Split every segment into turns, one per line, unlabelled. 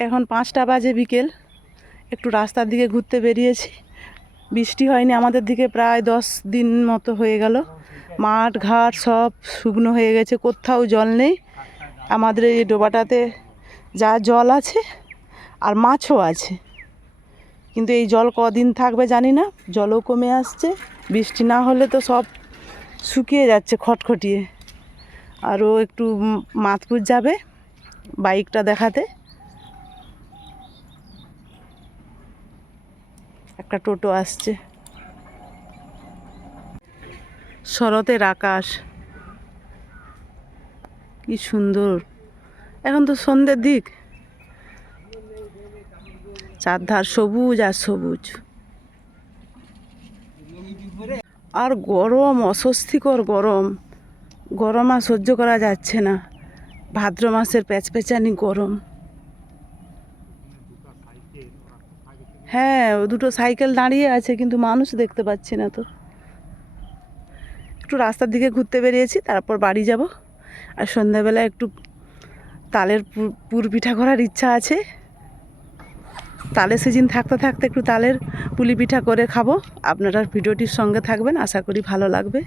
এখন পাঁচটা বাজে বিকেল। একটু রাস্তার দিকে ঘুরতে বেরিয়েছি। বৃষ্টি হয়নি, আমাদের দিকে প্রায় দশ দিন মতো হয়ে গেল। মাঠ, ঘাট সব শুকনো হয়ে গেছে, কোথাও জল নেই। আমাদের এই ডোবাটাতে যা জল আছে আর মাছও আছে। কিন্তু এই জল কদিন থাকবে জানি না, জলও কমে আসছে। বৃষ্টি না হলে তো সব শুকিয়ে যাচ্ছে খটখটিয়ে। আরও একটু মাতপুর যাবে বাইকটা দেখাতে। একটা টোটো আসছে। শরতের আকাশ। কি সুন্দর। এখন তো সন্ধ্যের দিক। চারধার সবুজ আর সবুজ। আর গরম, অস্বস্তিকর গরম। গরম আর সহ্য করা যাচ্ছে না। ভাদ্র মাসের প্যাচপ্যাচানি গরম। হ্যাঁ দুটো সাইকেল দাঁড়িয়ে আছে, কিন্তু মানুষ দেখতে পাচ্ছি না তো। একটু রাস্তার দিকে ঘুরতে বেরিয়েছি, তারপর বাড়ি যাব। আর সন্ধ্যাবেলা একটু তালের পুর পিঠা করার ইচ্ছা আছে। তালের সিজন থাকতে থাকতে একটু তালের পুলি পিঠা করে খাব। আপনারা ভিডিওটির সঙ্গে থাকবেন, আশা করি ভালো লাগবে।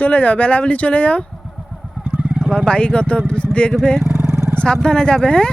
চলে যাও, বেলাবেলি চলে যাও। আবার বাইক অত দেখবে। সাবধানে যাবে হ্যাঁ?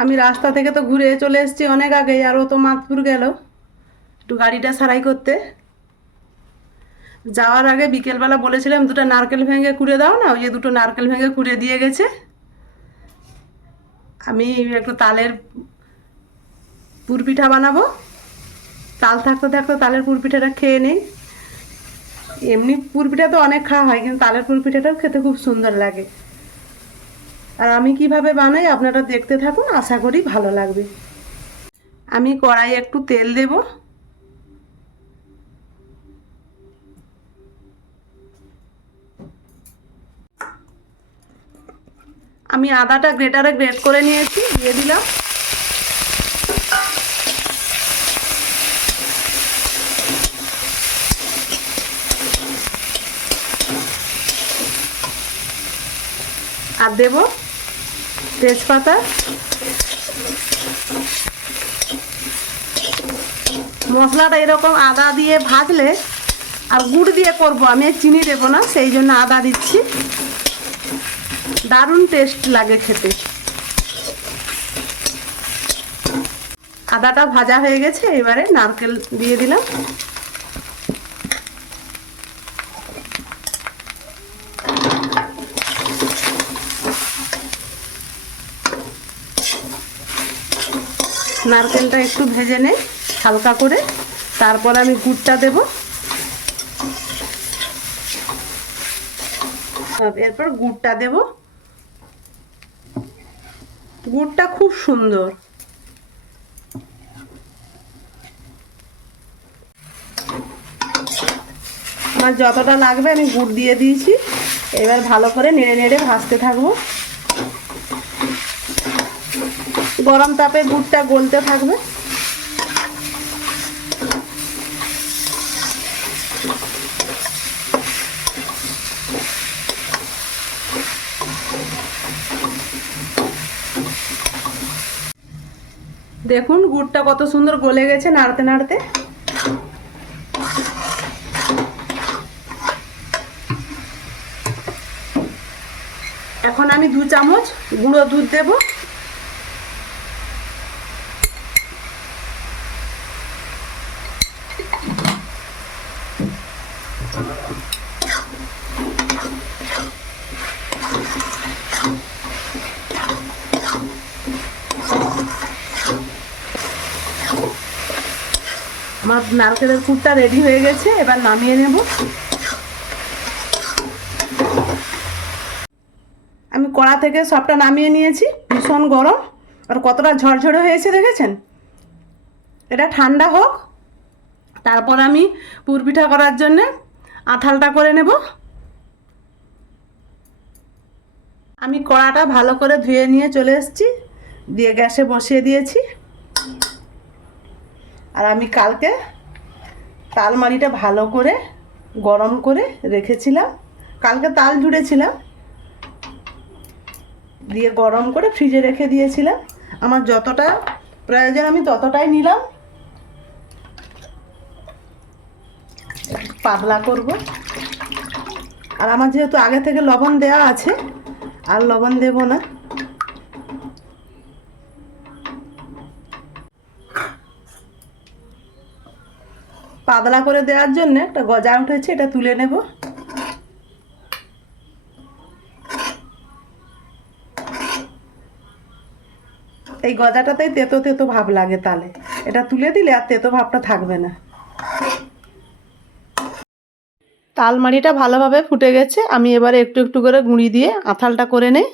আমি রাস্তা থেকে তো ঘুরে চলে এসেছি অনেক আগে আর ও তো মাতপুর গেল। একটু গাড়িটা সারাই করতে। যাওয়ার আগে বিকেলবেলা বলেছিলাম দুটো নারকেল ভেঙে কুড়ে দাও না, ওই যে দুটো নারকেল ভেঙে কুড়ে দিয়ে গেছে। আমি একটু তালের পুরপিঠা বানাবো। তাল থাকতে থাকতে তালের পুরপিঠাটা খেয়ে নিই। এমনি পুরপিঠা তো অনেক খাওয়া হয়, কিন্তু তালের পুরপিঠাটাও খেতে খুব সুন্দর লাগে। আর আমি কীভাবে বানাই আপনারা দেখতে থাকুন, আশা করি ভালো লাগবে। আমি কড়াই একটু তেল দেব। আমি আদাটা গ্রেটারে গ্রেট করে নিয়েছি, দিয়ে দিলাম। আর দেব তেজপাতা, মশলাটা এরকম আদা দিয়ে ভাজলে আর গুড় দিয়ে করব, আমি চিনি দেবো না, সেই জন্য আদা দিচ্ছি। দারুণ টেস্ট লাগে খেতে। আদাটা ভাজা হয়ে গেছে, এবারে নারকেল দিয়ে দিলাম। নারকেলটা একটু ভেজে নেই হালকা করে। তারপর আমি গুড়টা দেব। এরপর গুড়টা দেব। গুড়টা খুব সুন্দর। আমার যতটা লাগবে আমি গুড় দিয়ে দিয়েছি। এবার ভালো করে নেড়ে নেড়ে ভাজতে থাকব। গরম তাপে গুড়টা গলতে থাকবে। দেখুন, গুড়টা কত সুন্দর গলে গেছে নাড়তে নাড়তে। এখন আমি দু চামচ গুঁড়ো দুধ দেবো। নারকেলের কুটটা রেডি হয়ে গেছে, এবার নামিয়ে নেব। আমি কড়া থেকে সবটা নামিয়ে নিয়েছি, ভীষণ গরম। আর কতটা ঝরঝরে হয়েছে দেখেছেন? এটা ঠান্ডা হোক, তারপর আমি পুর পিঠা করার জন্যে আঁথালটা করে নেব। আমি কড়াটা ভালো করে ধুয়ে নিয়ে চলে এসেছি, দিয়ে গ্যাসে বসিয়ে দিয়েছি। আর আমি কালকে তালমারিটা ভালো করে গরম করে রেখেছিলাম। কালকে তাল জুড়েছিলাম। দিয়ে গরম করে ফ্রিজে রেখে দিয়েছিলাম। আমার যতটা প্রয়োজন আমি ততটাই নিলাম। পাতলা করব। আর আমার যেহেতু আগে থেকে লবণ দেওয়া আছে, আর লবণ দেব না। পাতলা করে দেওয়ার জন্য একটা গজা উঠেছে, এটা তুলে নেব। এই গজাটাতেই তেতো তেতো ভাব লাগে তালে। এটা তুলে দিলে আর তেতো ভাবটা থাকবে না। তালমারিটা ভালোভাবে ফুটে গেছে, আমি এবারে একটু একটু করে গুঁড়ি দিয়ে আঁথালটা করে নেই।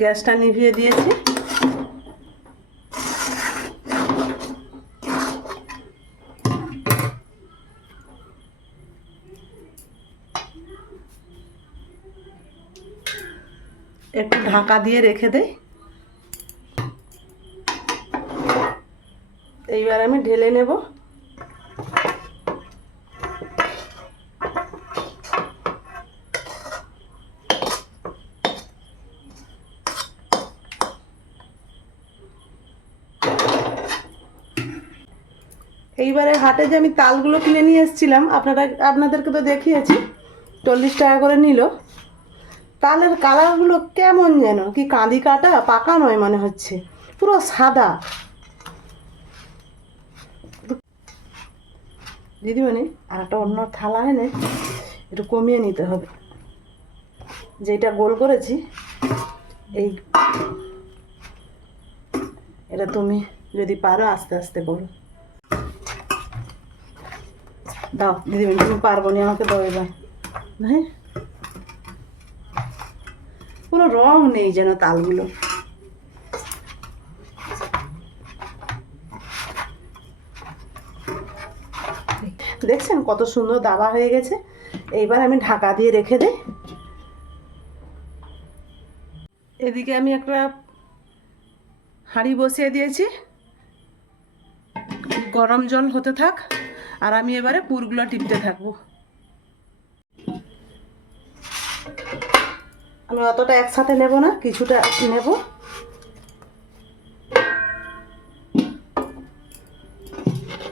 গ্যাসটা নিভিয়ে দিয়েছি। একটু ঢাকা দিয়ে রেখে দেই। এইবার আমি ঢেলে নেব। এইবারে হাটে যে আমি তালগুলো কিনে নিয়ে এসেছিলাম, আপনারা, আপনাদেরকে তো দেখিয়েছি, চল্লিশ টাকা করে নিল। তালের কালারগুলো কেমন যেন, কি কাঁদি কাটা, পাকা নয় মনে হচ্ছে, পুরো সাদা। দিদিমণি আর একটা অন্য থালা এনে একটু কমিয়ে নিতে হবে। যেটা গোল করেছি, এই এটা তুমি যদি পারো আস্তে আস্তে করো দাও দিদিমণি তুমি পারব না, আমাকে দাও এবার। হ্যাঁ? কোনো রং নেই যেন তালগুলো। দেখছেন কত সুন্দর দাবা হয়ে গেছে? এইবার আমি ঢাকা দিয়ে রেখে দিই। এদিকে আমি একটা হাঁড়ি বসিয়ে দিয়েছি। গরম জল হতে থাক। আর আমি এবারে পুরগুলো টিপতে থাকব। আমি অতটা একসাথে নেব না, কিছুটা নেব।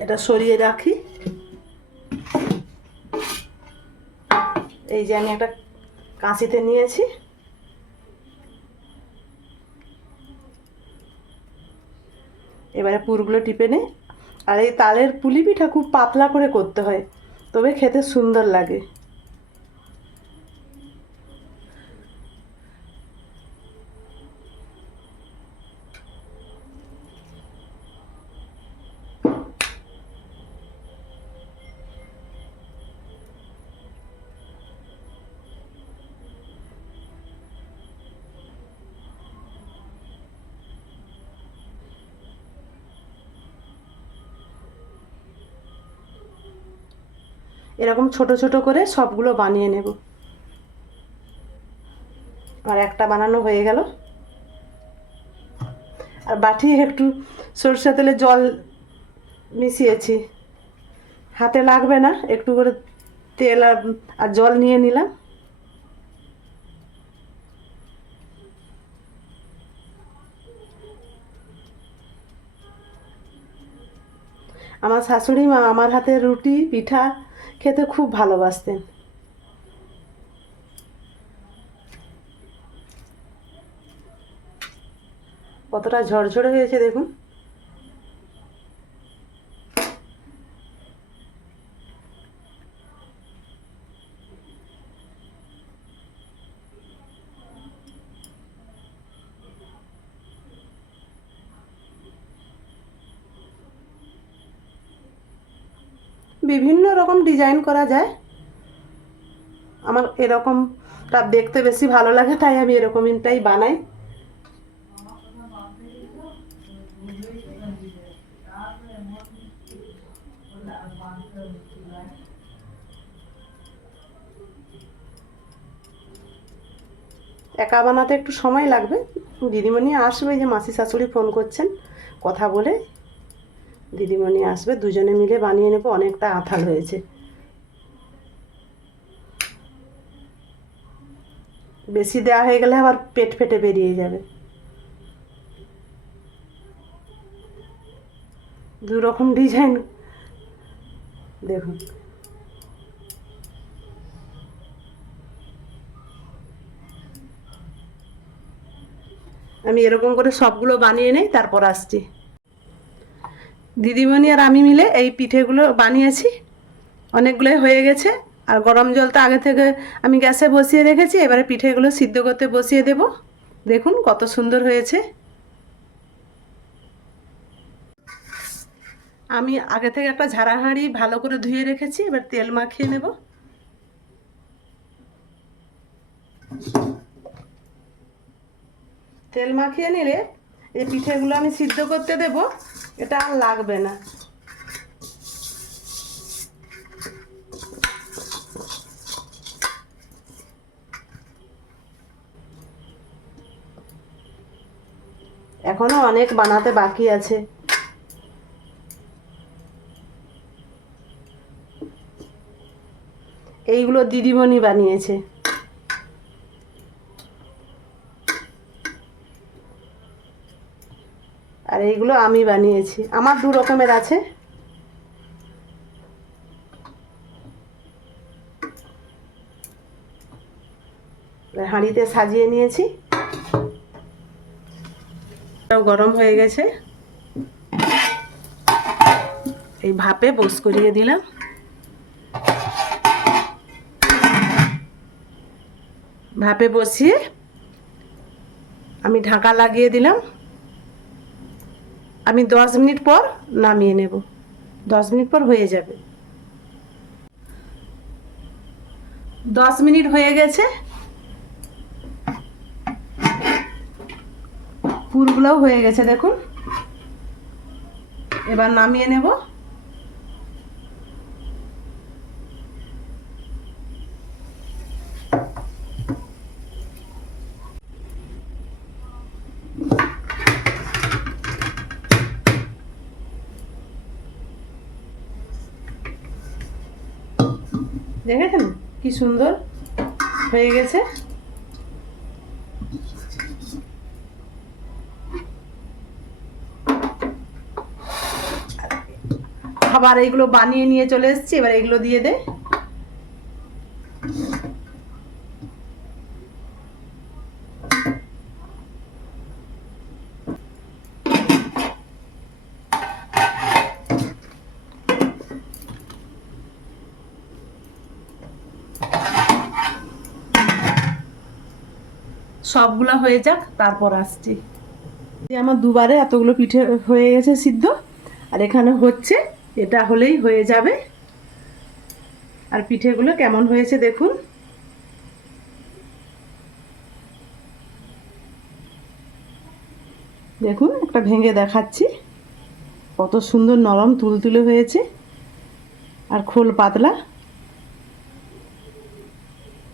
এটা সরিয়ে রাখি। এই যে আমি একটা কাঁচিতে নিয়েছি। এবারে পুরগুলো টিপে নে আর এই তালের পুলি পিঠা খুব পাতলা করে করতে হয় তবে খেতে সুন্দর লাগে। এরকম ছোট ছোট করে সবগুলো বানিয়ে নেব। আর একটা বানানো হয়ে গেল। আর বাটি একটু সরষে তেলে জল মিশিয়েছি। হাতে লাগবে না, একটু করে তেল আর জল নিয়ে নিলাম। আমার শাশুড়ি মা, আমার হাতে রুটি, পিঠা খেতে খুব ভালোবাসতেন। কতটা ঝরঝরে হয়েছে দেখুন। বিভিন্ন রকম ডিজাইন করা যায়। আমার এরকমটা দেখতে বেশি ভালো লাগে, তাই আমি এরকমটাই বানাই। একা বানাতে একটু সময় লাগবে। দিদিমণি আসবে যে মাসি শাশুড়ি ফোন করছেন, কথা বলে দিদিমণি আসবে, দুজনে মিলে বানিয়ে নেব, অনেকটা আথাল হয়েছে। বেশি দেওয়া হয়ে গেলে আবার পেট ফেটে বেরিয়ে যাবে। দু রকম ডিজাইন। দেখুন। আমি এরকম করে সবগুলো বানিয়ে নেই, তারপর আসছি। দিদিমণি আর আমি মিলে এই পিঠেগুলো বানিয়েছি। অনেকগুলোই হয়ে গেছে। আর গরম জলটা আগে থেকে আমি গ্যাসে বসিয়ে রেখেছি, এবারে পিঠেগুলো সিদ্ধ করতে বসিয়ে দেব। দেখুন কত সুন্দর হয়েছে। আমি আগে থেকে একটা ঝাড়া হাঁড়ি ভালো করে ধুয়ে রেখেছি, এবার তেল মাখিয়ে নেব। তেল মাখিয়ে নিলে এই পিঠেগুলো আমি সিদ্ধ করতে দেব। এটা আর লাগবে না। এখনও অনেক বানাতে বাকি আছে। এইগুলো দিদিমণি বানিয়েছে। আর এইগুলো আমি বানিয়েছি। আমার দু রকমের আছে। হাঁড়িতে সাজিয়ে নিয়েছি। গরম হয়ে গেছে। এই ভাপে বস করিয়ে দিলাম। ভাপে বসিয়ে আমি ঢাকা লাগিয়ে দিলাম। আমি দশ মিনিট পর নামিয়ে নেব। দশ মিনিট পর হয়ে যাবে। দশ মিনিট হয়ে গেছে। পুরগুলোও হয়ে গেছে দেখুন। এবার নামিয়ে নেব। দেখেছেন? কি সুন্দর হয়ে গেছে। আবার এইগুলো বানিয়ে নিয়ে চলে এসছি, এবার এগুলো দিয়ে দে। সবগুলো হয়ে যাক, তারপর আসছি। এই আমার দুবারে এতগুলো পিঠে হয়ে গেছে সিদ্ধ, আর এখানে হচ্ছে, এটা হলেই হয়ে যাবে। আর পিঠেগুলো কেমন হয়েছে দেখুন। দেখুন, একটা ভেঙে দেখাচ্ছি। কত সুন্দর নরম তুলতুলে হয়েছে, আর খোল পাতলা।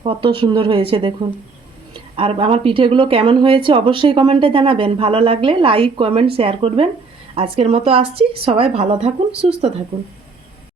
কত সুন্দর হয়েছে দেখুন। আর আমার পিঠেগুলো কেমন হয়েছে অবশ্যই কমেন্টে জানাবেন। ভালো লাগলে লাইক, কমেন্ট, শেয়ার করবেন। আজকের মতো আসছি। সবাই ভালো থাকুন, সুস্থ থাকুন।